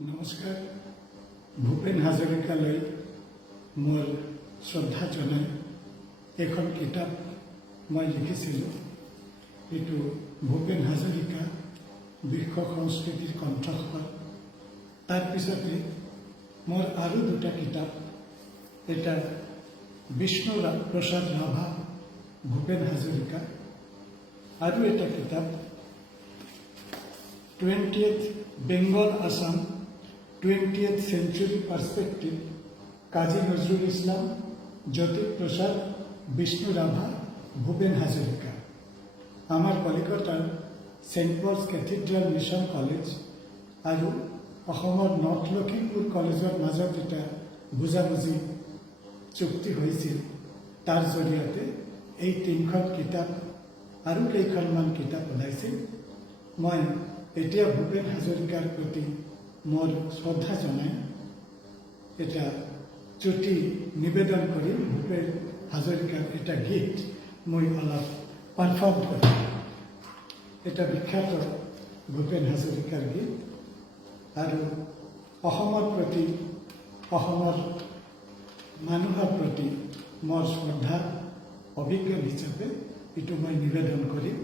নমস্কাৰ। ভূপেন হাজৰিকালৈ মোৰ শ্ৰদ্ধা জনাই এখন কিতাপ মই লিখিছিলোঁ। এইটো ভূপেন হাজৰিকা বিশ্ব সংস্কৃতিৰ কণ্ঠস্বৰ। তাৰ পিছতে মোৰ আৰু দুটা কিতাপ, এটা বিষ্ণু প্ৰসাদ ৰাভা ভূপেন হাজৰিকা, আৰু এটা কিতাপ 20th বেংগল আসাম 20th সেঞ্চুৰি পাৰ্সপেক্টিভ, কাজী নজৰুল ইসলাম, জ্যোতি প্ৰসাদ, বিষ্ণু ৰাভা, ভূপেন হাজৰিকা। আমাৰ কলিকতাৰ সেণ্ট পলছ কেথিড্ৰেল মিছন কলেজ আৰু অসমৰ নৰ্থ লখিমপুৰ কলেজৰ মাজত এটা বুজাবুজি চুক্তি হৈছিল। তাৰ জৰিয়তে এই তিনিখন কিতাপ আৰু কেইখনমান কিতাপ ওলাইছিল। মই এতিয়া ভূপেন হাজৰিকাৰ প্ৰতি মোৰ শ্ৰদ্ধা জনাই এটা চুটি নিবেদন কৰিম। ভূপেন হাজৰিকাৰ এটা গীত মই অলপ পাৰফৰ্ম কৰিম। এটা বিখ্যাত ভূপেন হাজৰিকাৰ গীত, আৰু অসমৰ প্ৰতি, অসমৰ মানুহৰ প্ৰতি মোৰ শ্ৰদ্ধা অভিজ্ঞ হিচাপে এইটো মই নিবেদন কৰিম।